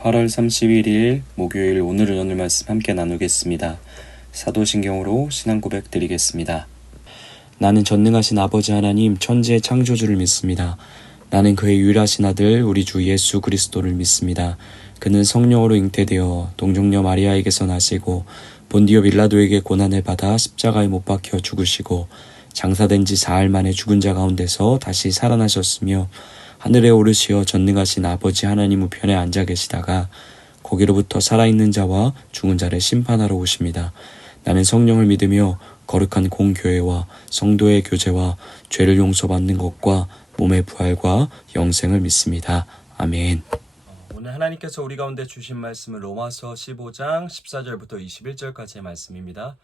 8월 31일 목요일 오늘은 오늘 말씀 함께 나누겠습니다. 사도신경으로 신앙 고백 드리겠습니다. 나는 전능하신 아버지 하나님 천지의 창조주를 믿습니다. 나는 그의 유일하신 아들 우리 주 예수 그리스도를 믿습니다. 그는 성령으로 잉태되어 동정녀 마리아에게서 나시고 본디오 빌라도에게 고난을 받아 십자가에 못 박혀 죽으시고 장사된 지 사흘 만에 죽은 자 가운데서 다시 살아나셨으며 하늘에 오르시어 전능하신 아버지 하나님 우편에 앉아 계시다가 거기로부터 살아있는 자와 죽은 자를 심판하러 오십니다. 나는 성령을 믿으며 거룩한 공교회와 성도의 교제와 죄를 용서받는 것과 몸의 부활과 영생을 믿습니다. 아멘. 오늘 하나님께서 우리 가운데 주신 말씀은 로마서 15장 14절부터 21절까지의 말씀입니다.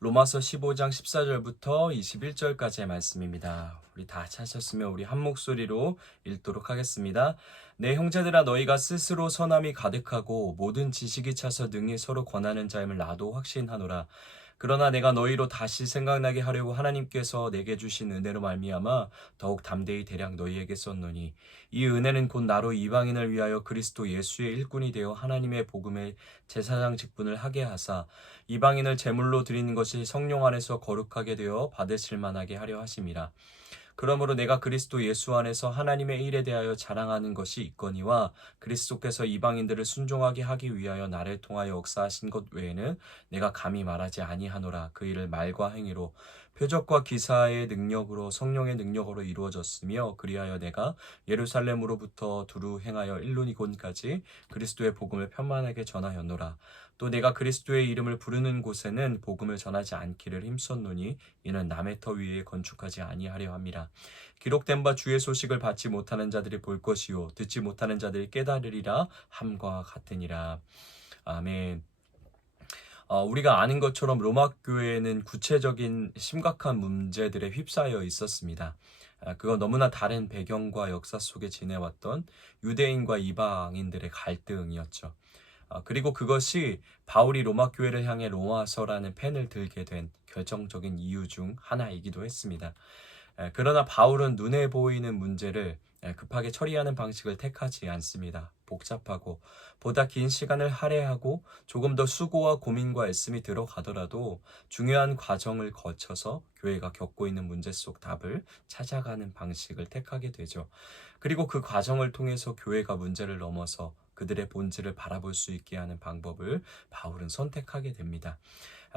로마서 15장 14절부터 21절까지의 말씀입니다. 우리 다 찾으셨으면 우리 한 목소리로 읽도록 하겠습니다. 내 형제들아 너희가 스스로 선함이 가득하고 모든 지식이 차서 능히 서로 권하는 자임을 나도 확신하노라. 그러나 내가 너희로 다시 생각나게 하려고 하나님께서 내게 주신 은혜로 말미암아 더욱 담대히 대략 너희에게 썼노니 이 은혜는 곧 나로 이방인을 위하여 그리스도 예수의 일꾼이 되어 하나님의 복음의 제사장 직분을 하게 하사 이방인을 제물로 드리는 것이 성령 안에서 거룩하게 되어 받으실 만하게 하려 하심이라. 그러므로 내가 그리스도 예수 안에서 하나님의 일에 대하여 자랑하는 것이 있거니와 그리스도께서 이방인들을 순종하게 하기 위하여 나를 통하여 역사하신 것 외에는 내가 감히 말하지 아니하노라. 그 일을 말과 행위로 표적과 기사의 능력으로 성령의 능력으로 이루어졌으며 그리하여 내가 예루살렘으로부터 두루 행하여 일루니곤까지 그리스도의 복음을 편만하게 전하였노라. 또 내가 그리스도의 이름을 부르는 곳에는 복음을 전하지 않기를 힘썼노니 이는 남의 터 위에 건축하지 아니하려 함이라. 기록된 바 주의 소식을 받지 못하는 자들이 볼 것이요 듣지 못하는 자들이 깨달으리라 함과 같으니라. 아멘. 우리가 아는 것처럼 로마 교회는 구체적인 심각한 문제들에 휩싸여 있었습니다. 그건 너무나 다른 배경과 역사 속에 지내왔던 유대인과 이방인들의 갈등이었죠. 그리고 그것이 바울이 로마 교회를 향해 로마서라는 펜을 들게 된 결정적인 이유 중 하나이기도 했습니다. 그러나 바울은 눈에 보이는 문제를 급하게 처리하는 방식을 택하지 않습니다. 복잡하고 보다 긴 시간을 할애하고 조금 더 수고와 고민과 애씀이 들어가더라도 중요한 과정을 거쳐서 교회가 겪고 있는 문제 속 답을 찾아가는 방식을 택하게 되죠. 그리고 그 과정을 통해서 교회가 문제를 넘어서 그들의 본질을 바라볼 수 있게 하는 방법을 바울은 선택하게 됩니다.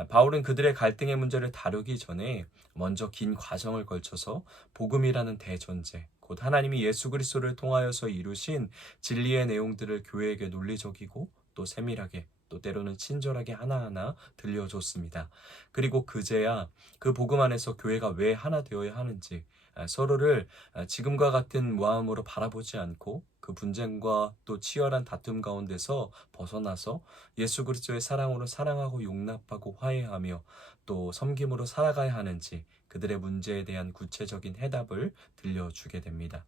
바울은 그들의 갈등의 문제를 다루기 전에 먼저 긴 과정을 걸쳐서 복음이라는 대전제, 곧 하나님이 예수 그리스도를 통하여서 이루신 진리의 내용들을 교회에게 논리적이고 또 세밀하게 또 때로는 친절하게 하나하나 들려줬습니다. 그리고 그제야 그 복음 안에서 교회가 왜 하나 되어야 하는지 서로를 지금과 같은 마음으로 바라보지 않고 그 분쟁과 또 치열한 다툼 가운데서 벗어나서 예수 그리스도의 사랑으로 사랑하고 용납하고 화해하며 또 섬김으로 살아가야 하는지 그들의 문제에 대한 구체적인 해답을 들려주게 됩니다.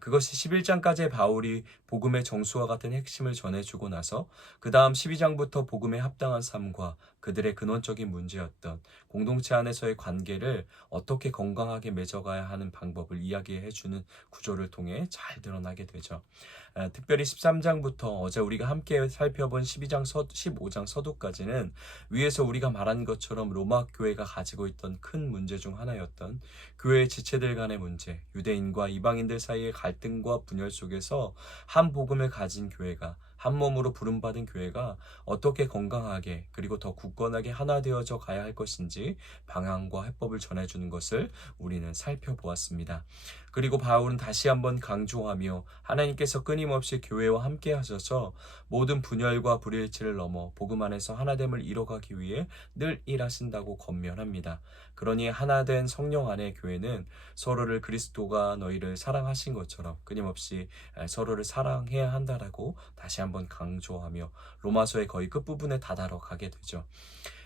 그것이 11장까지의 바울이 복음의 정수와 같은 핵심을 전해주고 나서 그 다음 12장부터 복음에 합당한 삶과 그들의 근원적인 문제였던 공동체 안에서의 관계를 어떻게 건강하게 맺어가야 하는 방법을 이야기해주는 구조를 통해 잘 드러나게 되죠. 특별히 13장부터 어제 우리가 함께 살펴본 15장 서두까지는 위에서 우리가 말한 것처럼 로마 교회가 가지고 있던 큰 문제 중 하나였던 교회의 지체들 간의 문제, 유대인과 이방인들 사이의 갈등과 분열 속에서 한 복음을 가진 교회가 한 몸으로 부름받은 교회가 어떻게 건강하게 그리고 더 굳건하게 하나 되어져 가야 할 것인지 방향과 해법을 전해주는 것을 우리는 살펴보았습니다. 그리고 바울은 다시 한번 강조하며 하나님께서 끊임없이 교회와 함께 하셔서 모든 분열과 불일치를 넘어 복음 안에서 하나됨을 이뤄가기 위해 늘 일하신다고 권면합니다. 그러니 하나된 성령 안의 교회는 서로를 그리스도가 너희를 사랑하신 것처럼 끊임없이 서로를 사랑해야 한다라고 다시 한번 강조하며 로마서의 거의 끝부분에 다다러 가게 되죠.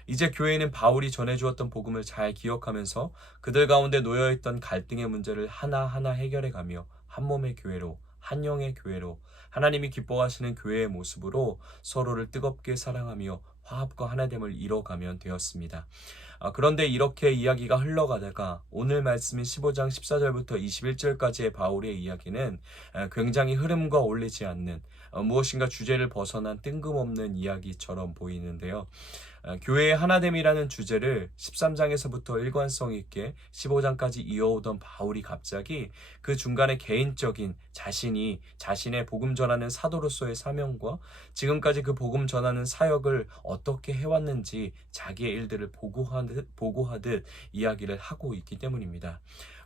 이제 교회는 바울이 전해주었던 복음을 잘 기억하면서 그들 가운데 놓여있던 갈등의 문제를 하나하나 해결해가며 한 몸의 교회로 한 영의 교회로 하나님이 기뻐하시는 교회의 모습으로 서로를 뜨겁게 사랑하며 화합과 하나됨을 이뤄가면 되었습니다. 그런데 이렇게 이야기가 흘러가다가 오늘 말씀인 15장 14절부터 21절까지의 바울의 이야기는 굉장히 흐름과 어울리지 않는 무엇인가 주제를 벗어난 뜬금없는 이야기처럼 보이는데요. 교회의 하나됨이라는 주제를 13장에서부터 일관성 있게 15장까지 이어오던 바울이 갑자기 그 중간에 개인적인 자신의 복음 전하는 사도로서의 사명과 지금까지 그 복음 전하는 사역을 어떻게 해왔는지 자기의 일들을 보고하듯 이야기를 하고 있기 때문입니다.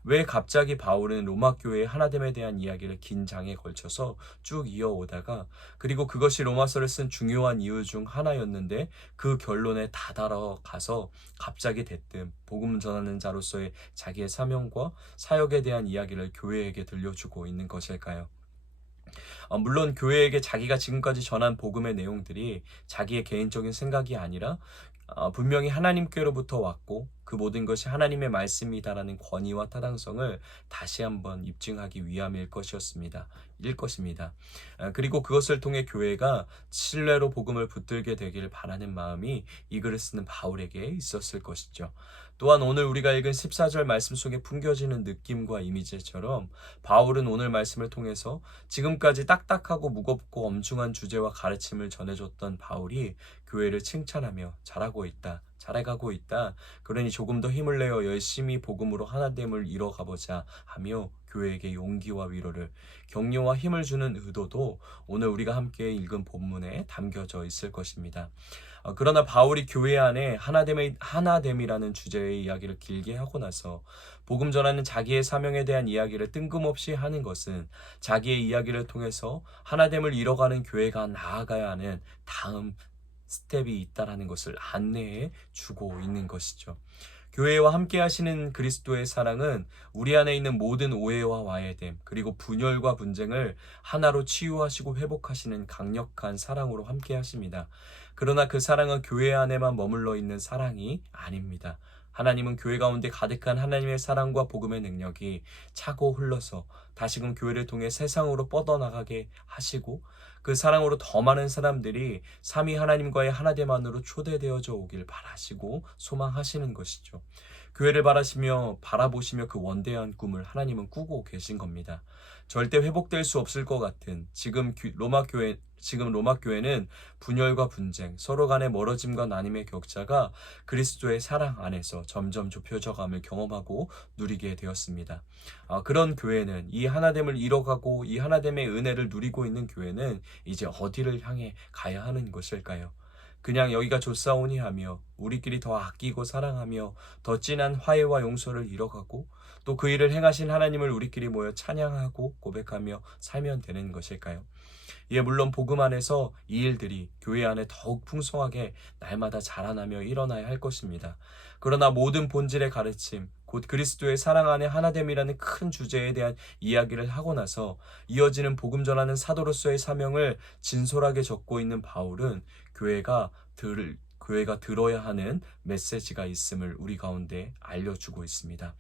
왜 갑자기 바울은 로마 교회의 하나됨에 대한 이야기를 긴 장에 걸쳐서 쭉 이어오다가 그리고 그것이 로마서를 쓴 중요한 이유 중 하나였는데 그 결론에 다다라가서 갑자기 대뜸 복음 전하는 자로서의 자기의 사명과 사역에 대한 이야기를 교회에게 들려주고 있는 것일까요? 물론 교회에게 자기가 지금까지 전한 복음의 내용들이 자기의 개인적인 생각이 아니라 분명히 하나님께로부터 왔고 그 모든 것이 하나님의 말씀이다라는 권위와 타당성을 다시 한번 입증하기 위함일 것입니다. 그리고 그것을 통해 교회가 신뢰로 복음을 붙들게 되기를 바라는 마음이 이 글을 쓰는 바울에게 있었을 것이죠. 또한 오늘 우리가 읽은 14절 말씀 속에 풍겨지는 느낌과 이미지처럼 바울은 오늘 말씀을 통해서 지금까지 딱딱하고 무겁고 엄중한 주제와 가르침을 전해줬던 바울이 교회를 칭찬하며 잘해가고 있다. 그러니 조금 더 힘을 내어 열심히 복음으로 하나됨을 이뤄가보자 하며 교회에게 용기와 위로를, 격려와 힘을 주는 의도도 오늘 우리가 함께 읽은 본문에 담겨져 있을 것입니다. 그러나 바울이 교회 안에 하나됨이라는 주제의 이야기를 길게 하고 나서 복음 전하는 자기의 사명에 대한 이야기를 뜬금없이 하는 것은 자기의 이야기를 통해서 하나됨을 이뤄가는 교회가 나아가야 하는 다음 스텝이 있다라는 것을 안내해 주고 있는 것이죠. 교회와 함께 하시는 그리스도의 사랑은 우리 안에 있는 모든 오해와 와해됨, 그리고 분열과 분쟁을 하나로 치유하시고 회복하시는 강력한 사랑으로 함께 하십니다. 그러나 그 사랑은 교회 안에만 머물러 있는 사랑이 아닙니다. 하나님은 교회 가운데 가득한 하나님의 사랑과 복음의 능력이 차고 흘러서 다시금 교회를 통해 세상으로 뻗어나가게 하시고 그 사랑으로 더 많은 사람들이 삼위 하나님과의 하나됨 안으로 초대되어져 오길 바라시고 소망하시는 것이죠. 교회를 바라보시며 그 원대한 꿈을 하나님은 꾸고 계신 겁니다. 절대 회복될 수 없을 것 같은 지금 로마 교회는 분열과 분쟁, 서로 간의 멀어짐과 나눔의 격차가 그리스도의 사랑 안에서 점점 좁혀져감을 경험하고 누리게 되었습니다. 그런 교회는 이 하나됨을 이뤄가고 이 하나됨의 은혜를 누리고 있는 교회는 이제 어디를 향해 가야 하는 것일까요? 그냥 여기가 좋사오니 하며 우리끼리 더 아끼고 사랑하며 더 진한 화해와 용서를 이뤄가고 또 그 일을 행하신 하나님을 우리끼리 모여 찬양하고 고백하며 살면 되는 것일까요? 물론 복음 안에서 이 일들이 교회 안에 더욱 풍성하게 날마다 자라나며 일어나야 할 것입니다. 그러나 모든 본질의 가르침, 곧 그리스도의 사랑 안에 하나됨이라는 큰 주제에 대한 이야기를 하고 나서 이어지는 복음 전하는 사도로서의 사명을 진솔하게 적고 있는 바울은 교회가 들어야 하는 메시지가 있음을 우리 가운데 알려주고 있습니다.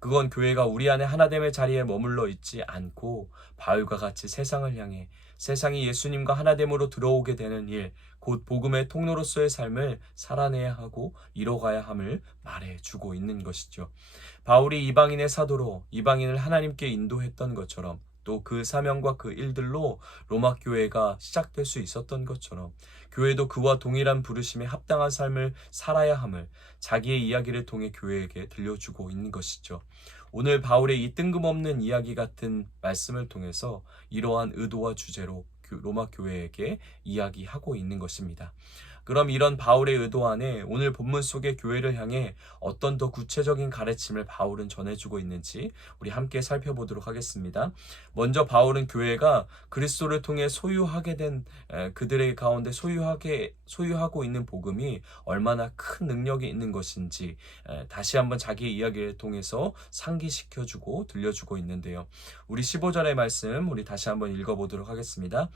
그건 교회가 우리 안에 하나됨의 자리에 머물러 있지 않고 바울과 같이 세상을 향해 세상이 예수님과 하나됨으로 들어오게 되는 일, 곧 복음의 통로로서의 삶을 살아내야 하고 이뤄가야 함을 말해주고 있는 것이죠. 바울이 이방인의 사도로 이방인을 하나님께 인도했던 것처럼 또 그 사명과 그 일들로 로마 교회가 시작될 수 있었던 것처럼 교회도 그와 동일한 부르심에 합당한 삶을 살아야 함을 자기의 이야기를 통해 교회에게 들려주고 있는 것이죠. 오늘 바울의 이 뜬금없는 이야기 같은 말씀을 통해서 이러한 의도와 주제로 로마 교회에게 이야기하고 있는 것입니다. 그럼 이런 바울의 의도 안에 오늘 본문 속의 교회를 향해 어떤 더 구체적인 가르침을 바울은 전해주고 있는지 우리 함께 살펴보도록 하겠습니다. 먼저 바울은 교회가 그리스도를 통해 소유하게 된 그들의 가운데 소유하고 있는 복음이 얼마나 큰 능력이 있는 것인지 다시 한번 자기의 이야기를 통해서 상기시켜주고 들려주고 있는데요. 우리 15절의 말씀 우리 다시 한번 읽어보도록 하겠습니다.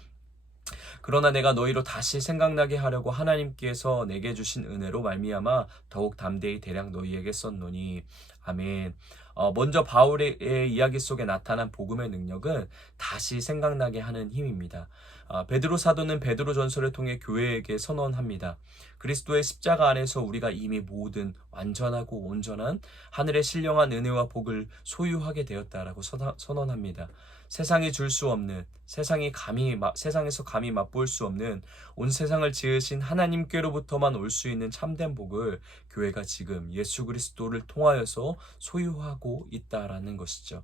그러나 내가 너희로 다시 생각나게 하려고 하나님께서 내게 주신 은혜로 말미암아 더욱 담대히 대략 너희에게 썼노니. 아멘. 먼저 바울의 이야기 속에 나타난 복음의 능력은 다시 생각나게 하는 힘입니다. 베드로 사도는 베드로 전서를 통해 교회에게 선언합니다. 그리스도의 십자가 안에서 우리가 이미 모든 완전하고 온전한 하늘의 신령한 은혜와 복을 소유하게 되었다라고 선언합니다. 세상이 줄 수 없는, 세상에서 감히 맛볼 수 없는 온 세상을 지으신 하나님께로부터만 올 수 있는 참된 복을 교회가 지금 예수 그리스도를 통하여서 소유하고 있다라는 것이죠.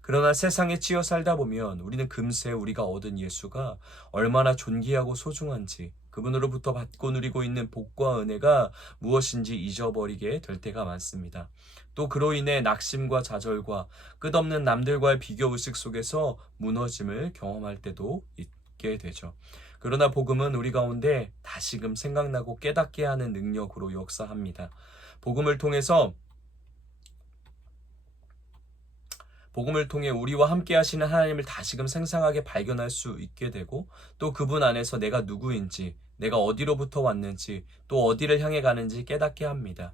그러나 세상에 치여 살다 보면 우리는 금세 우리가 얻은 예수가 얼마나 존귀하고 소중한지, 그분으로부터 받고 누리고 있는 복과 은혜가 무엇인지 잊어버리게 될 때가 많습니다. 또 그로 인해 낙심과 좌절과 끝없는 남들과의 비교의식 속에서 무너짐을 경험할 때도 있게 되죠. 그러나 복음은 우리 가운데 다시금 생각나고 깨닫게 하는 능력으로 역사합니다. 복음을 통해 우리와 함께 하시는 하나님을 다시금 생생하게 발견할 수 있게 되고, 또 그분 안에서 내가 누구인지, 내가 어디로부터 왔는지, 또 어디를 향해 가는지 깨닫게 합니다.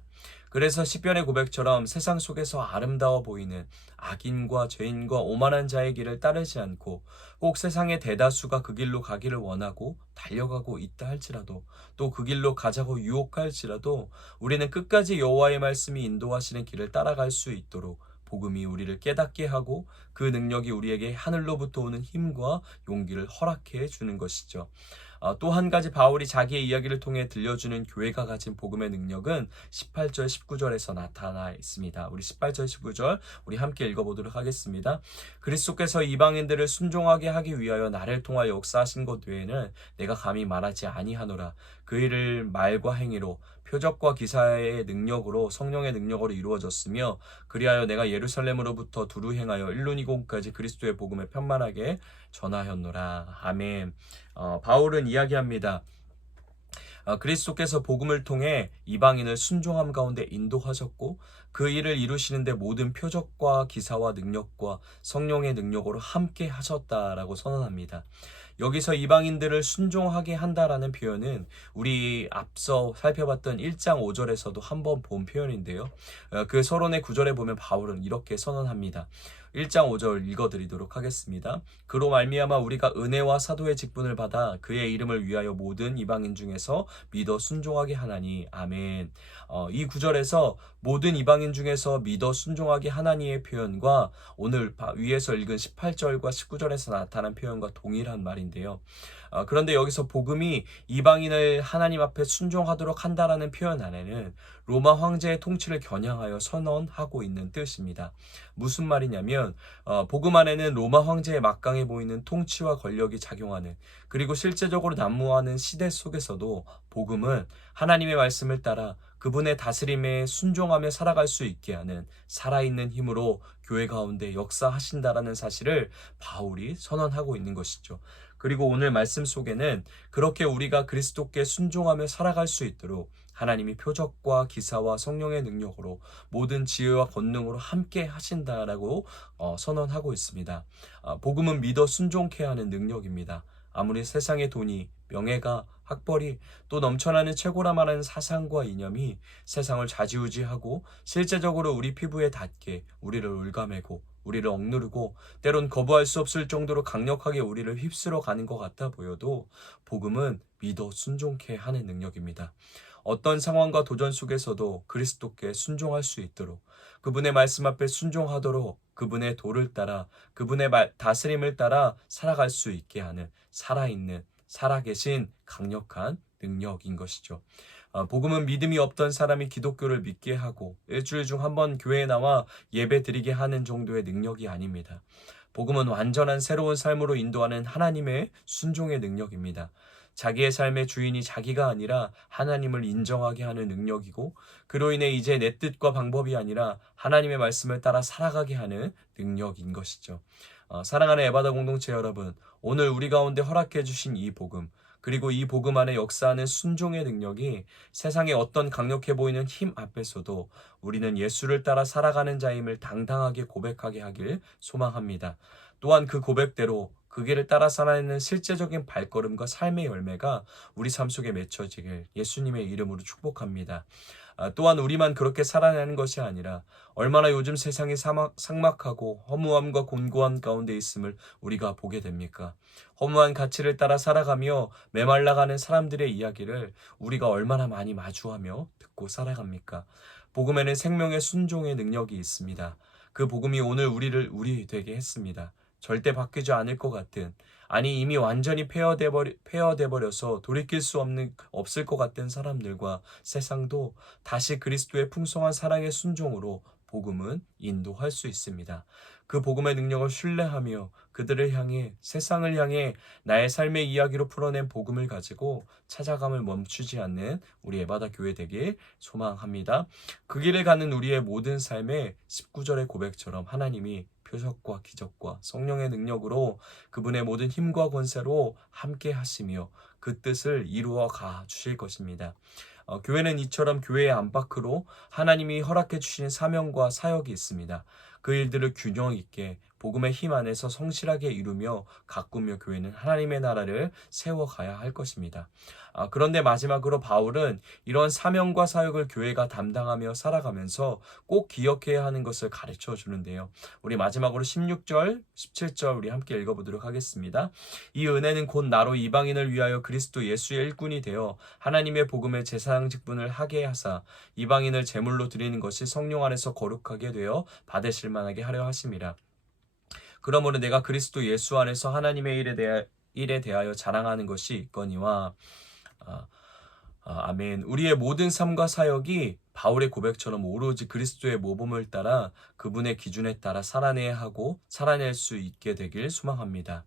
그래서 시편의 고백처럼 세상 속에서 아름다워 보이는 악인과 죄인과 오만한 자의 길을 따르지 않고, 혹 세상의 대다수가 그 길로 가기를 원하고 달려가고 있다 할지라도, 또 그 길로 가자고 유혹할지라도 우리는 끝까지 여호와의 말씀이 인도하시는 길을 따라갈 수 있도록 복음이 우리를 깨닫게 하고, 그 능력이 우리에게 하늘로부터 오는 힘과 용기를 허락해 주는 것이죠. 또 한 가지 바울이 자기의 이야기를 통해 들려주는 교회가 가진 복음의 능력은 18절 19절에서 나타나 있습니다. 우리 18절 19절 우리 함께 읽어보도록 하겠습니다. 그리스도께서 이방인들을 순종하게 하기 위하여 나를 통하여 역사하신 것 외에는 내가 감히 말하지 아니하노라. 그 일을 말과 행위로 표적과 기사의 능력으로 성령의 능력으로 이루어졌으며, 그리하여 내가 예루살렘으로부터 두루 행하여 일루니곤까지 그리스도의 복음을 편만하게 전하였노라. 아멘. 바울은 이야기합니다. 그리스도께서 복음을 통해 이방인을 순종함 가운데 인도하셨고, 그 일을 이루시는데 모든 표적과 기사와 능력과 성령의 능력으로 함께 하셨다라고 선언합니다. 여기서 이방인들을 순종하게 한다라는 표현은 우리 앞서 살펴봤던 1장 5절에서도 한번 본 표현인데요. 그 서론의 9절에 보면 바울은 이렇게 선언합니다. 1장 5절 읽어드리도록 하겠습니다. 그로 말미암아 우리가 은혜와 사도의 직분을 받아 그의 이름을 위하여 모든 이방인 중에서 믿어 순종하게 하나니. 아멘. 이 9절에서 모든 이방인 중에서 믿어 순종하게 하나니의 표현과 오늘 위에서 읽은 18절과 19절에서 나타난 표현과 동일한 말인데요. 그런데 여기서 복음이 이방인을 하나님 앞에 순종하도록 한다라는 표현 안에는 로마 황제의 통치를 겨냥하여 선언하고 있는 뜻입니다. 무슨 말이냐면 복음 안에는 로마 황제의 막강해 보이는 통치와 권력이 작용하는, 그리고 실제적으로 난무하는 시대 속에서도 복음은 하나님의 말씀을 따라 그분의 다스림에 순종하며 살아갈 수 있게 하는 살아있는 힘으로 교회 가운데 역사하신다라는 사실을 바울이 선언하고 있는 것이죠. 그리고 오늘 말씀 속에는 그렇게 우리가 그리스도께 순종하며 살아갈 수 있도록 하나님이 표적과 기사와 성령의 능력으로 모든 지혜와 권능으로 함께 하신다라고 선언하고 있습니다. 복음은 믿어 순종케 하는 능력입니다. 아무리 세상의 돈이, 명예가, 학벌이, 또 넘쳐나는 최고라 말하는 사상과 이념이 세상을 좌지우지하고 실제적으로 우리 피부에 닿게 우리를 올가매고 우리를 억누르고 때론 거부할 수 없을 정도로 강력하게 우리를 휩쓸어 가는 것 같아 보여도 복음은 믿어 순종케 하는 능력입니다. 어떤 상황과 도전 속에서도 그리스도께 순종할 수 있도록, 그분의 말씀 앞에 순종하도록 그분의 도를 따라 그분의 다스림을 따라 살아갈 수 있게 하는 살아있는, 살아계신 강력한 능력인 것이죠. 복음은 믿음이 없던 사람이 기독교를 믿게 하고 일주일 중 한 번 교회에 나와 예배 드리게 하는 정도의 능력이 아닙니다. 복음은 완전한 새로운 삶으로 인도하는 하나님의 순종의 능력입니다. 자기의 삶의 주인이 자기가 아니라 하나님을 인정하게 하는 능력이고, 그로 인해 이제 내 뜻과 방법이 아니라 하나님의 말씀을 따라 살아가게 하는 능력인 것이죠. 사랑하는 에바다 공동체 여러분, 오늘 우리 가운데 허락해 주신 이 복음, 그리고 이 복음 안에 역사하는 순종의 능력이 세상의 어떤 강력해 보이는 힘 앞에서도 우리는 예수를 따라 살아가는 자임을 당당하게 고백하게 하길 소망합니다. 또한 그 고백대로 그 길을 따라 살아내는 실제적인 발걸음과 삶의 열매가 우리 삶 속에 맺혀지길 예수님의 이름으로 축복합니다. 또한 우리만 그렇게 살아내는 것이 아니라 얼마나 요즘 세상이 삭막하고 허무함과 곤고함 가운데 있음을 우리가 보게 됩니까? 허무한 가치를 따라 살아가며 메말라가는 사람들의 이야기를 우리가 얼마나 많이 마주하며 듣고 살아갑니까? 복음에는 생명의 순종의 능력이 있습니다. 그 복음이 오늘 우리를 우리 되게 했습니다. 절대 바뀌지 않을 것 같은, 아니 이미 완전히 폐허돼 버려서 돌이킬 수 없을 것 같은 사람들과 세상도 다시 그리스도의 풍성한 사랑의 순종으로 복음은 인도할 수 있습니다. 그 복음의 능력을 신뢰하며 그들을 향해, 세상을 향해 나의 삶의 이야기로 풀어낸 복음을 가지고 찾아감을 멈추지 않는 우리 에바다 교회 되길 소망합니다. 그 길을 가는 우리의 모든 삶에 19절의 고백처럼 하나님이 표적과 기적과 성령의 능력으로 그분의 모든 힘과 권세로 함께 하시며 그 뜻을 이루어 가 주실 것입니다. 교회는 이처럼 교회의 안팎으로 하나님이 허락해 주신 사명과 사역이 있습니다. 그 일들을 균형 있게 복음의 힘 안에서 성실하게 이루며 가꾸며 교회는 하나님의 나라를 세워가야 할 것입니다. 그런데 마지막으로 바울은 이런 사명과 사역을 교회가 담당하며 살아가면서 꼭 기억해야 하는 것을 가르쳐 주는데요. 우리 마지막으로 16절, 17절 우리 함께 읽어보도록 하겠습니다. 이 은혜는 곧 나로 이방인을 위하여 그리스도 예수의 일꾼이 되어 하나님의 복음의 제사장 직분을 하게 하사 이방인을 제물로 드리는 것이 성령 안에서 거룩하게 되어 받으실 만하게 하려 하심이라. 그러므로 내가 그리스도 예수 안에서 하나님의 일에 대하여 자랑하는 것이 있거니와. 아멘. 우리의 모든 삶과 사역이 바울의 고백처럼 오로지 그리스도의 모범을 따라 그분의 기준에 따라 살아내야 하고 살아낼 수 있게 되길 소망합니다.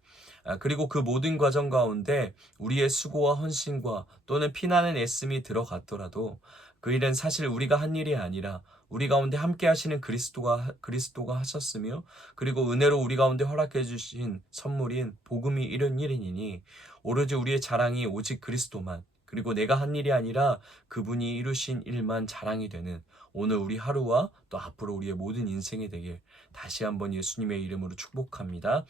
그리고 그 모든 과정 가운데 우리의 수고와 헌신과 또는 피나는 애씀이 들어갔더라도 그 일은 사실 우리가 한 일이 아니라 우리 가운데 함께 하시는 그리스도가 하셨으며, 그리고 은혜로 우리 가운데 허락해 주신 선물인 복음이 이룬 일이니 오로지 우리의 자랑이 오직 그리스도만, 그리고 내가 한 일이 아니라 그분이 이루신 일만 자랑이 되는 오늘 우리 하루와 또 앞으로 우리의 모든 인생이 되길 다시 한번 예수님의 이름으로 축복합니다.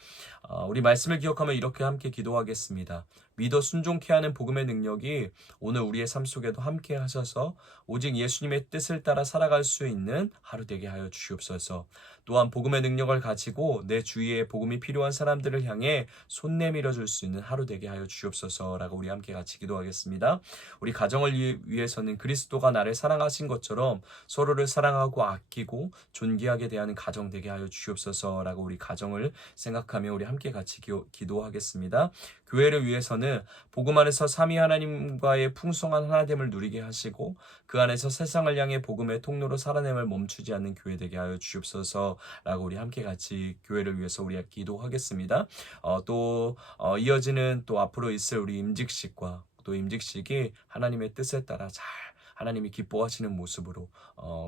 우리 말씀을 기억하며 이렇게 함께 기도하겠습니다. 믿어 순종케 하는 복음의 능력이 오늘 우리의 삶 속에도 함께 하셔서 오직 예수님의 뜻을 따라 살아갈 수 있는 하루 되게 하여 주시옵소서. 또한 복음의 능력을 가지고 내 주위에 복음이 필요한 사람들을 향해 손 내밀어 줄 수 있는 하루 되게 하여 주시옵소서라고 우리 함께 같이 기도하겠습니다. 우리 가정을 위해서는 그리스도가 나를 사랑하신 것처럼 서로를 사랑하고 아끼고 존귀하게 대하는 가정 되게 하여 주시옵소서라고 우리 가정을 생각하며 우리 함께 같이 기도하겠습니다. 교회를 위해서는 복음 안에서 삼위 하나님과의 풍성한 하나됨을 누리게 하시고 그 안에서 세상을 향해 복음의 통로로 살아냄을 멈추지 않는 교회 되게 하여 주시옵소서라고 우리 함께 같이 교회를 위해서 우리 이도하겠습니다. 이어지는 또 앞으로 있을 우리 임직식과 또 임직식이 하나님의 뜻에 따라 잘 하나님이 기뻐하시는 모습으로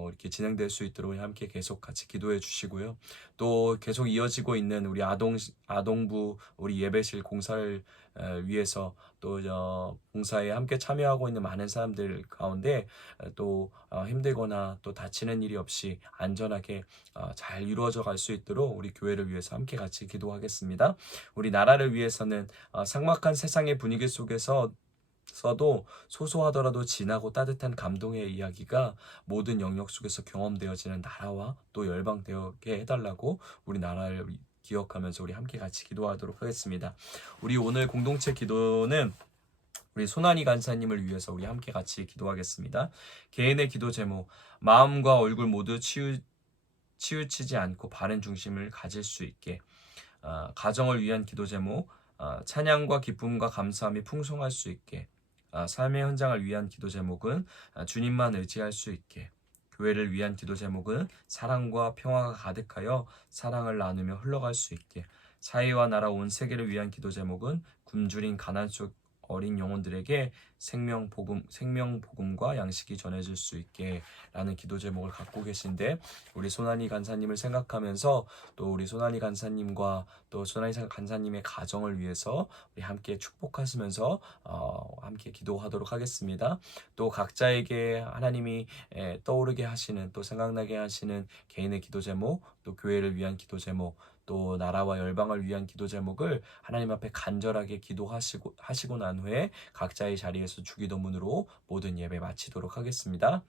이렇게 진행될 수 있도록 함께 계속 같이 기도해 주시고요. 또 계속 이어지고 있는 우리 아동부 우리 예배실 공사를 위해서 또 봉사에 함께 참여하고 있는 많은 사람들 가운데 또 힘들거나 또 다치는 일이 없이 안전하게 잘 이루어져 갈 수 있도록 우리 교회를 위해서 함께 같이 기도하겠습니다. 우리 나라를 위해서는 삭막한 세상의 분위기 속에서 써도 소소하더라도 진하고 따뜻한 감동의 이야기가 모든 영역 속에서 경험되어지는 나라와 또 열방되게 해달라고 우리 나라를 기억하면서 우리 함께 같이 기도하도록 하겠습니다. 우리 오늘 공동체 기도는 우리 손한이 간사님을 위해서 우리 함께 같이 기도하겠습니다. 개인의 기도 제목, 마음과 얼굴 모두 치우치지 않고 바른 중심을 가질 수 있게. 가정을 위한 기도 제목, 찬양과 기쁨과 감사함이 풍성할 수 있게. 삶의 현장을 위한 기도 제목은 주님만 의지할 수 있게. 교회를 위한 기도 제목은 사랑과 평화가 가득하여 사랑을 나누며 흘러갈 수 있게. 사회와 나라 온 세계를 위한 기도 제목은 굶주린 가난 속 어린 영혼들에게 생명 복음과 양식이 전해질 수 있게 라는 기도 제목을 갖고 계신데, 우리 손한이 간사님을 생각하면서 또 우리 손한이 간사님과 또 손한이 간사님의 가정을 위해서 우리 함께 축복하시면서 함께 기도하도록 하겠습니다. 또 각자에게 하나님이 떠오르게 하시는 또 생각나게 하시는 개인의 기도 제목, 또 교회를 위한 기도 제목, 또 나라와 열방을 위한 기도 제목을 하나님 앞에 간절하게 기도하시고 난 후에 각자의 자리에서 주기도문으로 모든 예배 마치도록 하겠습니다.